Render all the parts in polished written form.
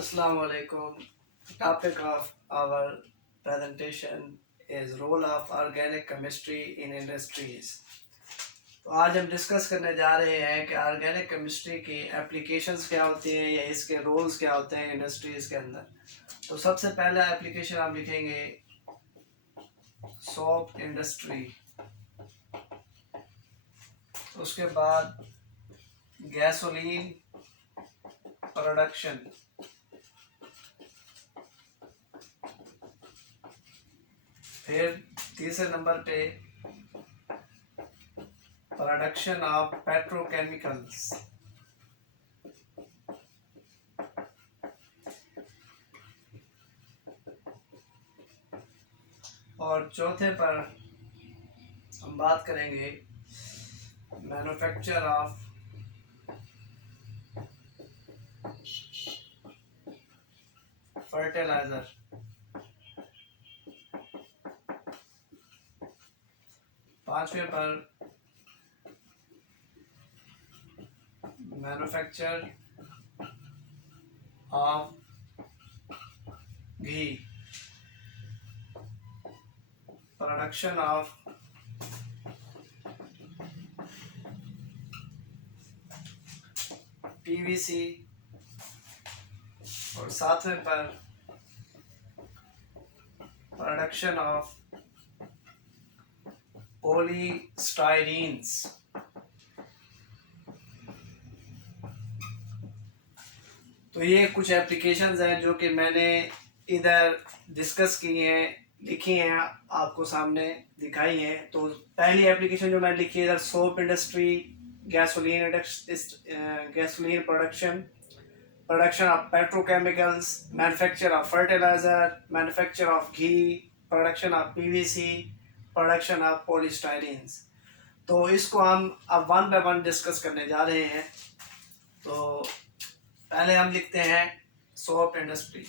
Assalamu alaikum. Topic of our presentation is role of organic chemistry in industries. तो आज हम discuss करने जा रहे हैं कि ऑर्गेनिक केमिस्ट्री की एप्लीकेशंस क्या होती हैं या इसके रोल्स क्या होते हैं इंडस्ट्रीज़ के अंदर। तो सबसे पहला एप्लीकेशन हम लिखेंगे सोप इंडस्ट्री, उसके बाद गैसोलीन प्रोडक्शन, फिर तीसरे नंबर पे प्रोडक्शन ऑफ पेट्रोकेमिकल्स, और चौथे पर हम बात करेंगे मैन्युफैक्चर ऑफ फर्टिलाइजर। पांचवें पर manufacture of ghee, production of PVC, और सातवें पर प्रोडक्शन ऑफ पॉलीस्टाइरीन्स। तो ये कुछ एप्लीकेशंस हैं जो कि मैंने इधर डिस्कस की हैं, लिखी हैं, आपको सामने दिखाई हैं। तो पहली एप्लीकेशन जो मैंने लिखी है इधर soap industry, gasoline production, production of petrochemicals, manufacture of fertiliser, manufacture of ghee, production of PVC, production of polystyrenes. तो इसको हम अब वन बाय वन डिस्कस करने जा रहे हैं। तो पहले हम लिखते हैं सोप इंडस्ट्री।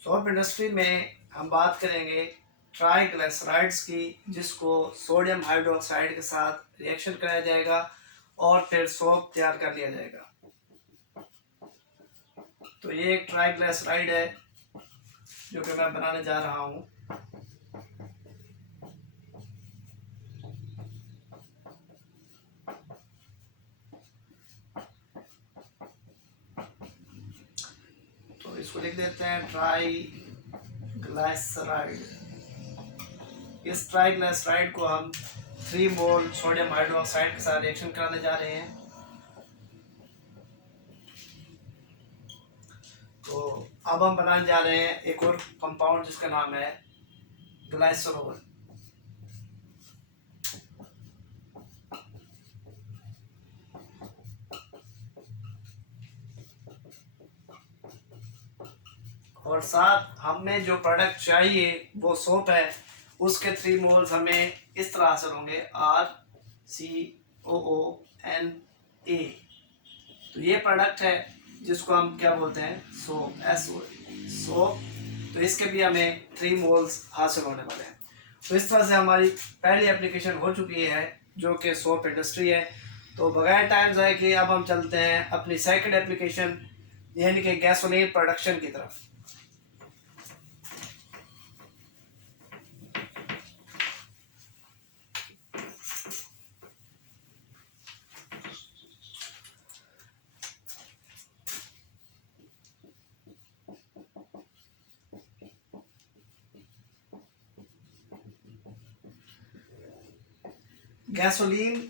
सोप इंडस्ट्री में हम बात करेंगे ट्राइग्लिसराइड्स की, जिसको सोडियम हाइड्रोक्साइड के साथ रिएक्शन कराया जाएगा और फिर सोप तैयार कर लिया जाएगा। तो ये एक ट्राइग्लिसराइड है जो कि मैं बनाने जा रहा हूँ। तो इसको लिख देते हैं ट्राइग्लिसराइड। इस ट्राइग्लिसराइड को हम 3 मोल सोडियम हाइड्रोक्साइड के साथ रिएक्शन कराने जा रहे हैं। तो अब हम बनाने जा रहे हैं एक और कंपाउंड जिसका नाम है ग्लाइसरोल। और साथ हमें जो प्रोडक्ट चाहिए वो सोप है, उसके 3 मोल्स हमें इस तरह हासिल होंगे RCOONA। तो ये प्रोडक्ट है जिसको हम क्या बोलते हैं, सोप, सोप। तो इसके भी हमें 3 मोल्स हासिल होने वाले हैं। तो इस तरह से हमारी पहली एप्लीकेशन हो चुकी है जो कि सोप इंडस्ट्री है। तो बगैर टाइम ज़ाय किए अब हम चलते हैं अपनी सेकंड एप्लीकेशन यानी कि गैसोलीन प्रोडक्शन की तरफ। गैसोलीन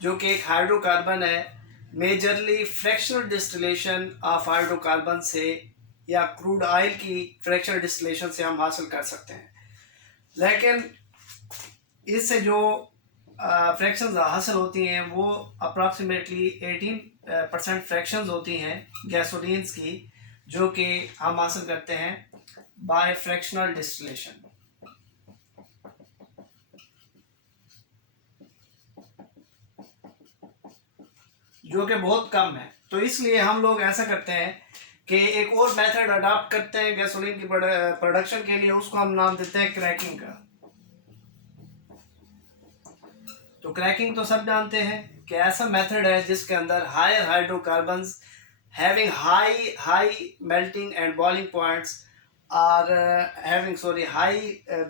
जो कि एक हाइड्रोकार्बन है, majorly fractional distillation of hydrocarbon से या क्रूड ऑयल की फ्रैक्शनल डिस्टिलेशन से हम हासिल कर सकते हैं। लेकिन इससे जो फ्रैक्शंस हासिल होती हैं वो अप्रॉक्सीमेटली 18% फ्रैक्शंस होती हैं गैसोलीन्स की, जो कि हम हासिल करते हैं बाय फ्रैक्शनल डिस्टिलेशन। जो कि बहुत कम है। तो इसलिए हम लोग ऐसा करते हैं कि एक और मेथड अडॉप्ट करते हैं गैसोलीन की प्रोडक्शन के लिए, उसको हम नाम देते हैं क्रैकिंग का। तो क्रैकिंग तो सब जानते हैं कि ऐसा मेथड है जिसके अंदर higher hydrocarbons having high melting and boiling points are high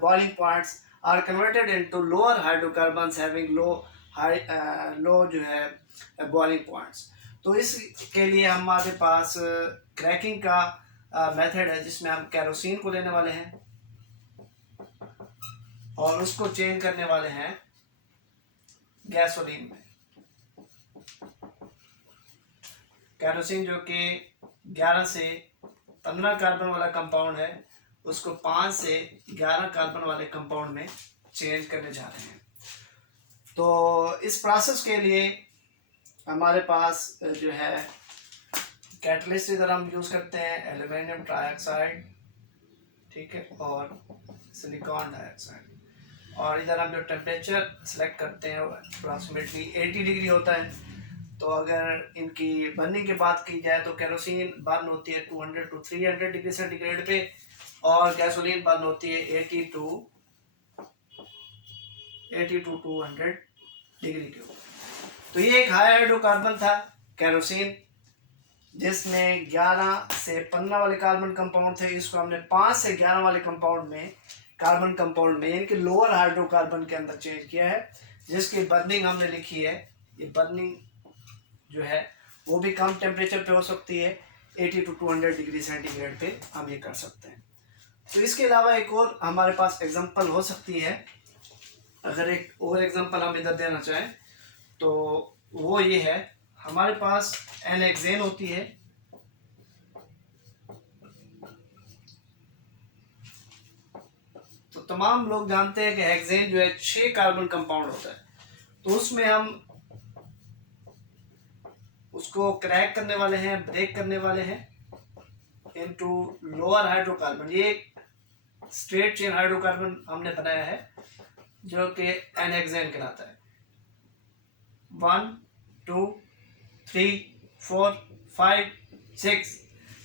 boiling points are converted into lower hydrocarbons having low जो है boiling points। तो इसके लिए हमारे पास क्रैकिंग का मेथड है जिसमें हम केरोसिन को लेने वाले हैं और उसको चेंज करने वाले हैं गैसोलीन में। केरोसिन जो कि 11 से 15 कार्बन वाला कंपाउंड है उसको 5 से 11 कार्बन वाले कंपाउंड में चेंज करने जा रहे हैं। तो इस प्रोसेस के लिए हमारे पास जो है कैटलिस्ट इधर हम यूज़ करते हैं एल्यूमिनियम ट्राइऑक्साइड, ठीक है, और सिलिकॉन डाइऑक्साइड। और इधर हम जो टेम्परेचर सेलेक्ट करते हैं अप्रॉक्सीमेटली 80 डिग्री होता है। तो अगर इनकी बर्निंग की बात की जाए तो केरोसिन बर्न होती है 200 to 300 डिग्री सेंटीग्रेड पे और गैसोलीन बर्न होती है 80 to 200 डिग्री के ऊपर। तो ये एक हाई हाइड्रोकार्बन था केरोसिन जिसमें 11 से 15 वाले कार्बन कंपाउंड थे। इसको हमने 5 से 11 वाले कंपाउंड में कार्बन कंपाउंड में इनके लोअर हाइड्रोकार्बन के अंदर चेंज किया है, जिसकी बर्निंग हमने लिखी है। ये बर्निंग जो है वो भी कम टेम्परेचर पे हो सकती है, 80 to 200 डिग्री सेंटीग्रेड पे हम ये कर सकते हैं। तो इसके अलावा एक और हमारे पास एग्जांपल हो सकती है। अगर एक और एग्जांपल हम इधर देना चाहें तो वो ये है, हमारे पास एन हेक्सेन होती है। तो तमाम लोग जानते हैं कि हेक्सेन जो है 6 कार्बन कंपाउंड होता है। तो उसमें हम उसको क्रैक करने वाले हैं, ब्रेक करने वाले हैं इनटू लोअर हाइड्रोकार्बन। ये एक स्ट्रेट चेन हाइड्रोकार्बन हमने बनाया है जो कि एन हेक्सेन कहलाता है। 1 2 3 4 5 6।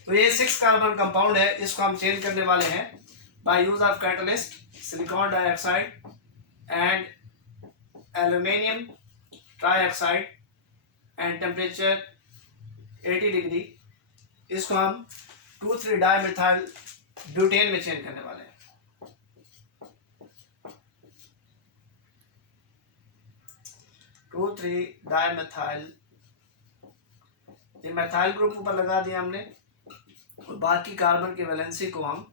तो ये 6 कार्बन कंपाउंड है। इसको हम चेंज करने वाले हैं by use of catalyst, silicon dioxide and aluminium trioxide and temperature 80 degree. इसको हम 2,3 डाइमेथाइल ब्यूटेन में चेंज करने वाले हैं। 2,3 डाइमेथाइल, ये मेथाइल ग्रुप ऊपर लगा दिया हमने और बाकी कार्बन की वैलेंसी को हम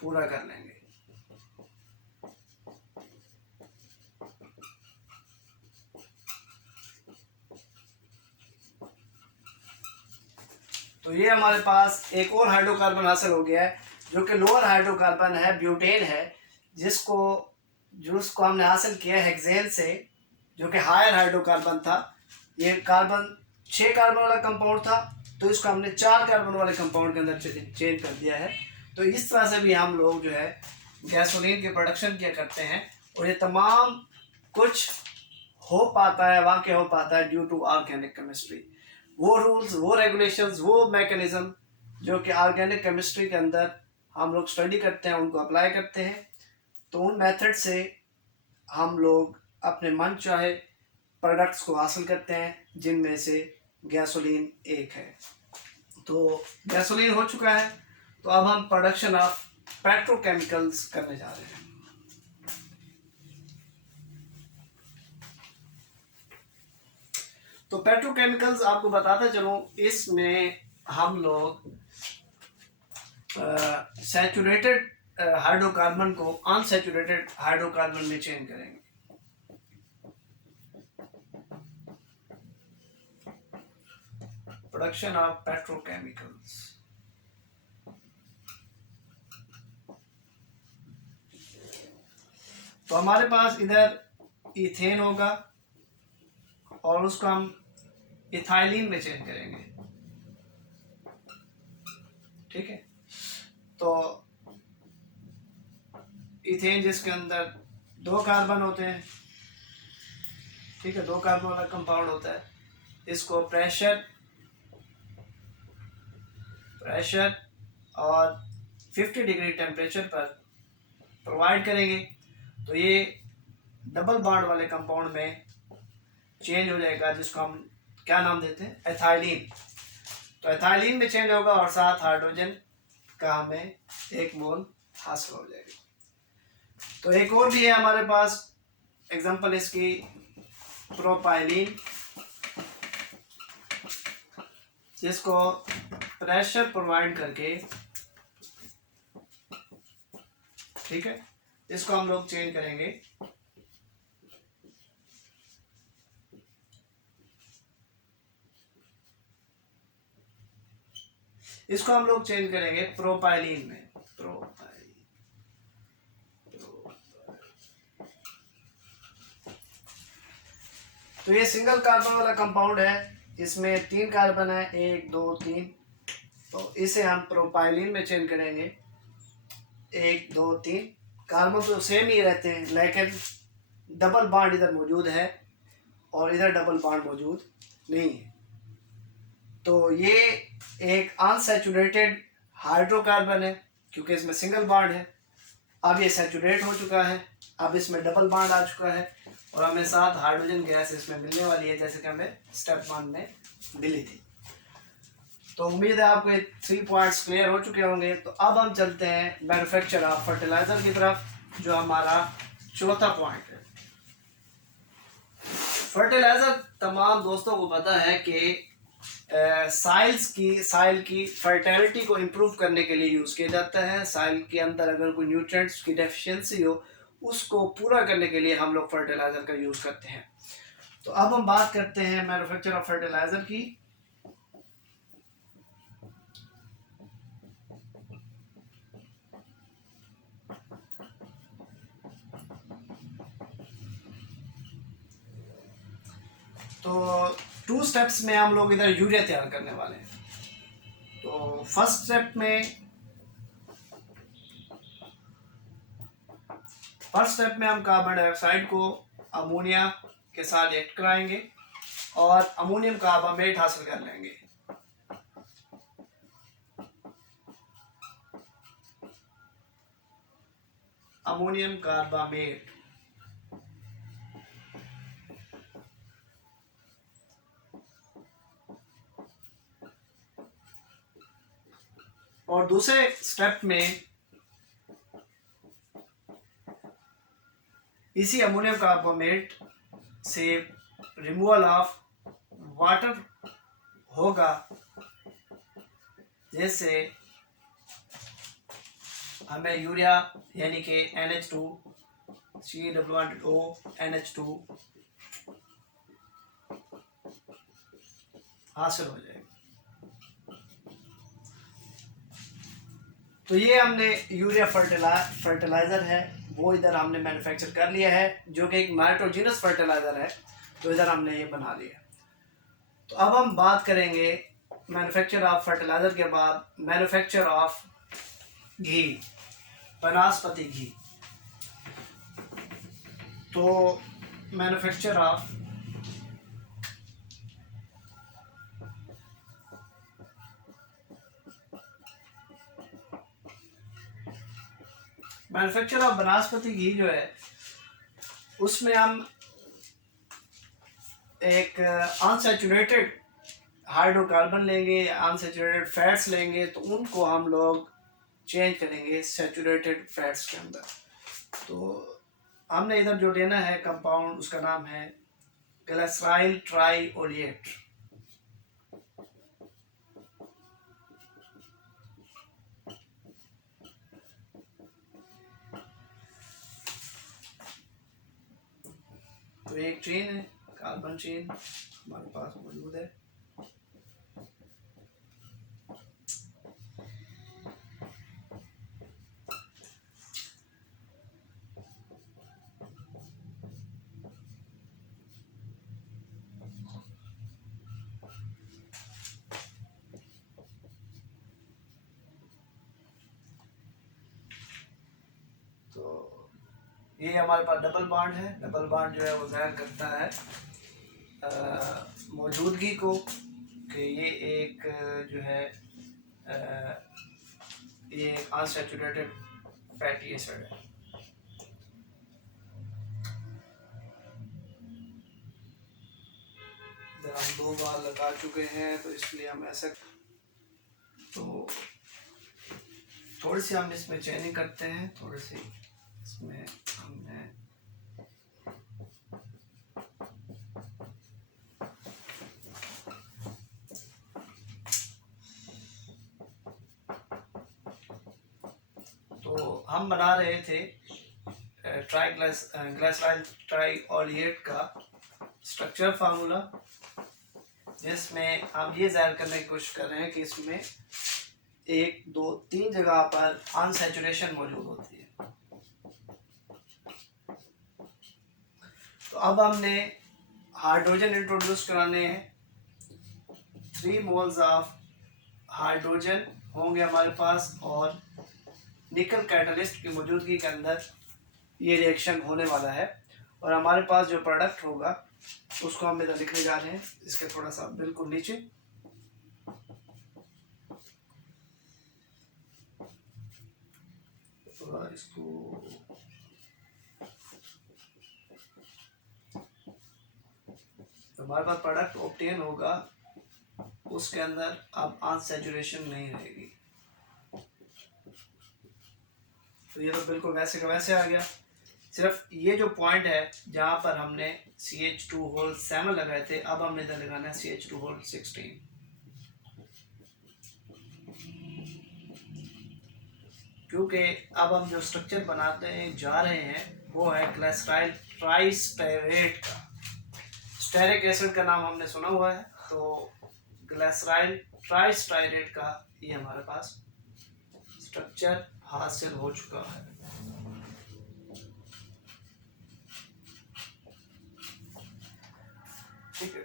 पूरा कर लेंगे। तो ये हमारे पास एक और हाइड्रोकार्बन हासिल हो गया है जो कि लोअर हाइड्रोकार्बन है, ब्यूटेन है, जिसको हमने हासिल किया हेक्सेन से जो कि हायर हाइड्रोकार्बन था। ये कार्बन 6 कार्बन वाला कंपाउंड था तो इसको हमने 4 कार्बन वाले कंपाउंड के अंदर चेंज कर दिया है। तो इस तरह से भी हम लोग जो है गैसोलीन की प्रोडक्शन किया करते हैं और ये तमाम कुछ हो पाता है, वाकई हो पाता है ड्यू टू ऑर्गेनिक केमिस्ट्री। वो रूल्स, वो रेगुलेशंस, वो मैकेनिज्म जो कि ऑर्गेनिक केमिस्ट्री के अंदर हम लोग स्टडी करते हैं, उनको अप्लाई करते हैं। तो उन मेथड से हम लोग अपने मन चाहे प्रोडक्ट्स को हासिल करते हैं जिनमें से गैसोलीन एक है। तो गैसोलीन हो चुका है, तो अब हम प्रोडक्शन ऑफ पेट्रोकेमिकल्स करने जा रहे हैं। तो पेट्रोकेमिकल्स आपको बताता चलूं, इसमें हम लोग सैचुरेटेड हाइड्रोकार्बन को अनसैचुरेटेड हाइड्रोकार्बन में चेंज करेंगे। Production of petrochemicals. तो हमारे पास इधर इथेन होगा और उसको हम इथाइलिन में चेंज करेंगे, ठीक है। तो इथेन जिसके अंदर 2 कार्बन होते हैं, ठीक है, 2 कार्बन वाला कंपाउंड होता है। इसको प्रेशर और 50 डिग्री टेम्परेचर पर प्रोवाइड करेंगे। तो ये डबल बॉन्ड वाले कंपाउंड में चेंज हो जाएगा, जिसको हम क्या नाम देते हैं, एथाइलिन। तो एथाइलिन में चेंज होगा और साथ हाइड्रोजन का हमें 1 मोल हासिल हो जाएगा। तो एक और भी है हमारे पास एग्जांपल इसकी, प्रोपाइलिन, जिसको प्रेशर प्रोवाइड करके, ठीक है, इसको हम लोग चेंज करेंगे। इसको हम लोग चेंज करेंगे प्रोपाइलिन में, तो ये सिंगल कार्बन वाला कंपाउंड है, इसमें 3 कार्बन है, 1 2 3। तो इसे हम प्रोपाइलिन में चेंज करेंगे, 1 2 3। कार्बन तो सेम ही रहते हैं, लेकिन डबल बॉन्ड इधर मौजूद है और इधर डबल बॉन्ड मौजूद नहीं है। तो ये एक अनसैचुरेटेड हाइड्रोकार्बन है, क्योंकि इसमें सिंगल बॉन्ड है। अब ये सैचुरेट हो चुका है, अब इसमें डबल बॉन्ड आ चुका है और हमें साथ हाइड्रोजन गैस इसमें मिलने वाली है, जैसे कि हमें स्टेप 1 में मिली थी। तो उम्मीद है आपको ये 3 पॉइंट्स क्लियर हो चुके होंगे। तो अब हम चलते हैं मैन्युफैक्चर ऑफ फर्टिलाइजर की तरफ, जो हमारा चौथा पॉइंट है। फर्टिलाइजर तमाम दोस्तों को पता है कि साइल की फर्टिलिटी को इम्प्रूव करने के लिए यूज़ किया जाता है। साइल के अंदर अगर कोई न्यूट्रिएंट्स की डेफिशिएंसी हो, उसको पूरा करने के लिए हम लोग फर्टिलाइजर का यूज़ करते हैं। तो अब हम बात करते हैं मैन्युफैक्चर ऑफ फर्टिलाइजर की। तो 2 स्टेप्स में हम लोग इधर यूरिया तैयार करने वाले हैं। तो फर्स्ट स्टेप में हम कार्बन डाइऑक्साइड को अमोनिया के साथ रिएक्ट कराएंगे और अमोनियम कार्बामेट हासिल कर लेंगे। Ammonium carbamate. और दूसरे स्टेप में इसी अमोनियम कार्बामेट से रिमूवल ऑफ वाटर होगा, जैसे हमें यूरिया यानी कि NH2 CH2 NH2 हासिल हो जाएगा। तो ये हमने यूरिया फर्टिलाइजर है वो इधर हमने मैन्युफैक्चर कर लिया है, जो कि एक नाइट्रोजिनस फर्टिलाइजर है। तो इधर हमने ये बना लिया। तो अब हम बात करेंगे मैन्युफैक्चर ऑफ फर्टिलाइजर के बाद मैन्युफैक्चर ऑफ घी, वनस्पति घी। तो मैन्युफैक्चर ऑफ वनस्पति घी जो है, उसमें हम एक अनसैचुरेटेड हाइड्रोकार्बन लेंगे, अनसैचुरेटेड फैट्स लेंगे, तो उनको हम लोग चेंज करेंगे सैचुरेटेड फैट्स के अंदर। तो हमने इधर जो लेना है कंपाउंड, उसका नाम है ग्लिसराइल ट्राइओलिएट। तो एक चेन है, कार्बन चेन हमारे पास मौजूद है। तो ये हमारे पास डबल बॉन्ड है। डबल बॉन्ड जो है वो ज़ाहिर करता है मौजूदगी को, कि ये एक जो है ये एक अनसैचुरेटेड फैटी एसिड है। हम 2 बार लगा चुके हैं, तो इसलिए हम ऐसे तो थोड़ी सी हम इसमें चेंजिंग करते हैं, थोड़ी सी इसमें हमने तो हम बना रहे थे ग्लाइसराइल ट्राइओलिएट का स्ट्रक्चर फार्मूला, जिसमें हम ये जाहिर करने की कोशिश कर रहे हैं कि इसमें 1, 2, 3 जगह पर अनसैचुरेशन मौजूद होती है। तो अब हमने हाइड्रोजन इंट्रोड्यूस कराने हैं। 3 मोल्स ऑफ हाइड्रोजन होंगे हमारे पास, और निकल कैटलिस्ट की मौजूदगी के अंदर ये रिएक्शन होने वाला है, और हमारे पास जो प्रोडक्ट होगा उसको हम इधर लिखने जा रहे हैं, इसके थोड़ा सा बिल्कुल नीचे। तो इसको हमारे पास प्रोडक्ट ऑब्टेन होगा, उसके अंदर अब अनसैचुरेशन नहीं रहेगी। तो ये तो बिल्कुल वैसे का वैसे आ गया। सिर्फ ये जो पॉइंट है जहाँ पर हमने CH2 लगाए थे, अब हमने इधर लगाना है CH2 क्योंकि अब हम जो स्ट्रक्चर बनाते जा रहे हैं वो है ग्लाइसराइल ट्राइस्टेरेट का। स्टेरिक एसिड का नाम हमने सुना हुआ है, तो ग्लाइसराइल ट्राइस्टेरेट का ये हमारे पास स्ट्रक्चर हासिल हो चुका है। ठीक है,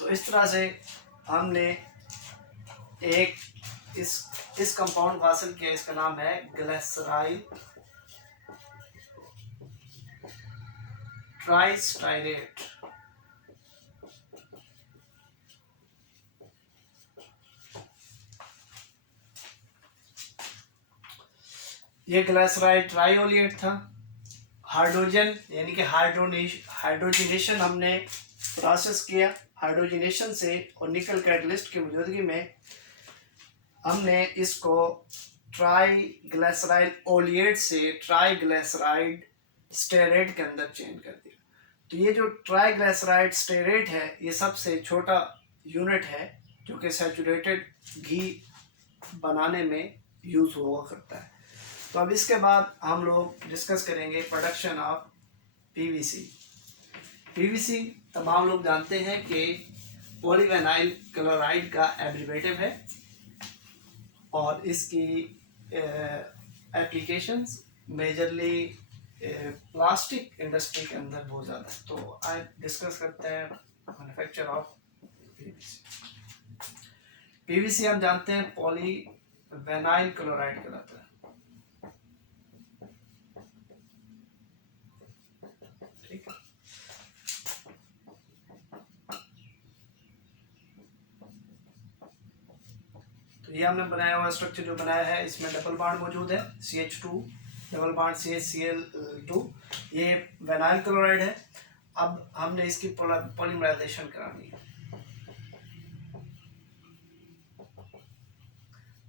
तो इस तरह से हमने एक इस कंपाउंड को हासिल किया, इसका नाम है ग्लाइसराइल ट्राइस्टेरेट। ये ग्लाइसराइल ट्राइओलिएट था। हाइड्रोजन यानी कि हाइड्रोजनेशन हमने प्रोसेस किया। हाइड्रोजनेशन से और निकल कैटलिस्ट की मौजूदगी में हमने इसको ट्राइग्लिसराइल ओलिएट से ट्राइग्लिसराइड स्टेरेट के अंदर चेंज कर दिया। तो ये जो ट्राइग्लिसराइड स्टेरेट है, ये सबसे छोटा यूनिट है जो कि सैचुरेटेड घी बनाने में यूज़ हुआ करता है। तो अब इसके बाद हम लोग डिस्कस करेंगे प्रोडक्शन ऑफ पीवीसी। पीवीसी तमाम लोग जानते हैं कि पॉलीविनाइल क्लोराइड का एब्रिवेटिव है, और इसकी एप्लीकेशंस मेजरली प्लास्टिक इंडस्ट्री के अंदर बहुत ज़्यादा है। तो आज डिस्कस करते हैं मैन्युफैक्चर ऑफ पीवीसी। पीवीसी हम जानते हैं पॉलीविनाइल क्लोराइड कहलाता है। ठीक है, तो ये हमने बनाया हुआ स्ट्रक्चर जो बनाया है, इसमें डबल बॉन्ड मौजूद है, CH2 डबल बॉन्ड CHCl2। ये विनाइल क्लोराइड है। अब हमने इसकी पॉलीमराइजेशन करानी है।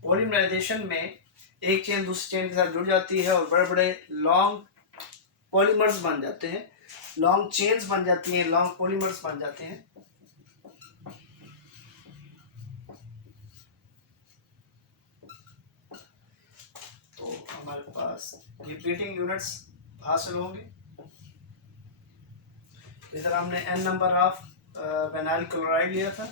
पॉलीमराइजेशन में एक चेन दूसरी चेन के साथ जुड़ जाती है और बड़े बड़े लॉन्ग पॉलीमर्स बन जाते हैं, लॉन्ग चेन्स बन जाती हैं, लॉन्ग पॉलीमर्स बन जाते हैं। तो हमारे पास रिपीटिंग यूनिट्स हासिल होंगे। इधर हमने n number of vinyl chloride लिया था,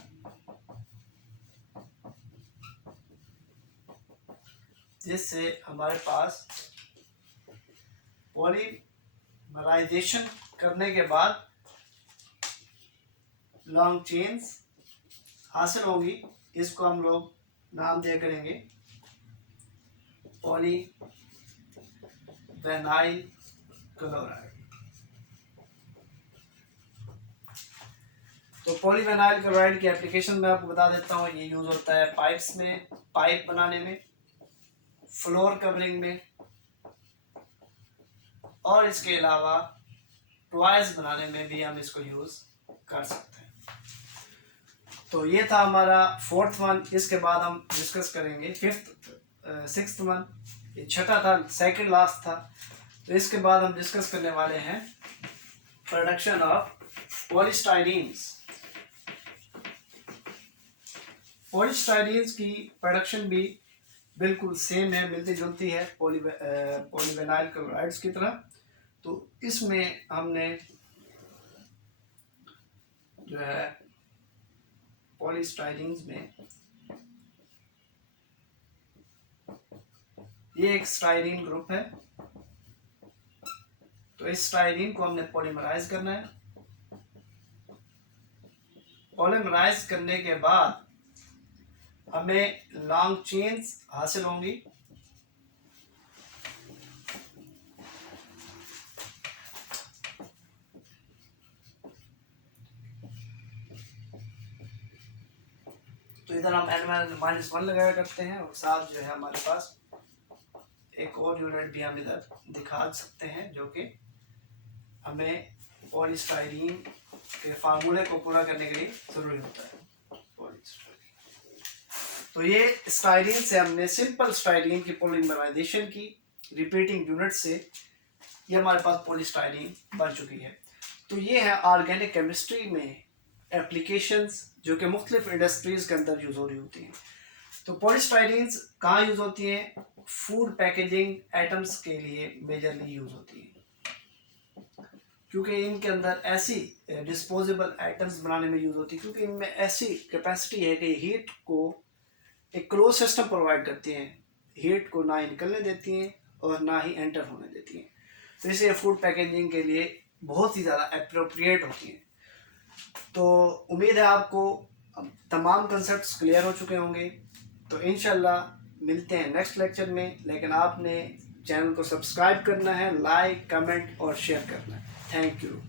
जिससे हमारे पास पॉलीमराइजेशन करने के बाद लॉन्ग चेन्स हासिल होंगी। इसको हम लोग नाम दिया करेंगे पॉलीविनाइल क्लोराइड। तो पॉलीविनाइल क्लोराइड की एप्लीकेशन मैं आपको बता देता हूँ। ये यूज़ होता है पाइप्स में, पाइप बनाने में, फ्लोर कवरिंग में, और इसके अलावा टॉयज बनाने में भी हम इसको यूज़ कर सकते हैं। तो ये था हमारा 4th वन। इसके बाद हम डिस्कस करेंगे 6th वन। ये छठा था, सेकंड लास्ट था। तो इसके बाद हम डिस्कस करने वाले हैं प्रोडक्शन ऑफ पॉलीस्टाइरीन्स। पॉलीस्टाइरीन्स की प्रोडक्शन भी बिल्कुल सेम है, मिलती जुलती है पॉलीविनाइल क्लोराइड्स की तरह। तो इसमें हमने जो है पॉलीस्टाइरीन्स में ये एक स्टाइरीन ग्रुप है। तो इस स्टाइरीन को हमने पॉलीमराइज करना है। पॉलीमराइज करने के बाद हमें लॉन्ग चेन्स हासिल होंगी। तो इधर हम N-1 लगाया करते हैं और साथ जो है हमारे पास एक और यूनिट भी हम इधर दिखा सकते हैं, जो कि हमें पॉलीस्टाइरीन के फार्मूले को पूरा करने के लिए जरूरी होता है। तो ये स्टाइरीन से हमने सिंपल स्टाइरीन की पॉलीमराइजेशन की रिपीटिंग यूनिट से ये हमारे पास पॉलीस्टाइरीन बन चुकी है। तो ये है ऑर्गेनिक केमिस्ट्री में एप्लीकेशंस जो कि मुख्तलिफ इंडस्ट्रीज़ के अंदर यूज़ हो रही होती हैं। तो पॉलीस्टाइरीन्स कहाँ यूज़ होती हैं? फूड पैकेजिंग आइटम्स के लिए मेजरली यूज़ होती हैं, क्योंकि इनके अंदर ऐसी डिस्पोजेबल आइटम्स बनाने में यूज़ होती है, क्योंकि इनमें ऐसी कैपेसिटी है कि हीट को एक क्लोज सिस्टम प्रोवाइड करती हैं। हीट को ना ही निकलने देती हैं और ना ही एंटर होने देती हैं। तो इसलिए फूड पैकेजिंग के लिए बहुत ही ज़्यादा अप्रोप्रिएट होती हैं। तो उम्मीद है आपको तमाम कंसेप्ट्स क्लियर हो चुके होंगे। तो इंशाल्लाह मिलते हैं नेक्स्ट लेक्चर में, लेकिन आपने चैनल को सब्सक्राइब करना है, लाइक, कमेंट और शेयर करना है। Thank you.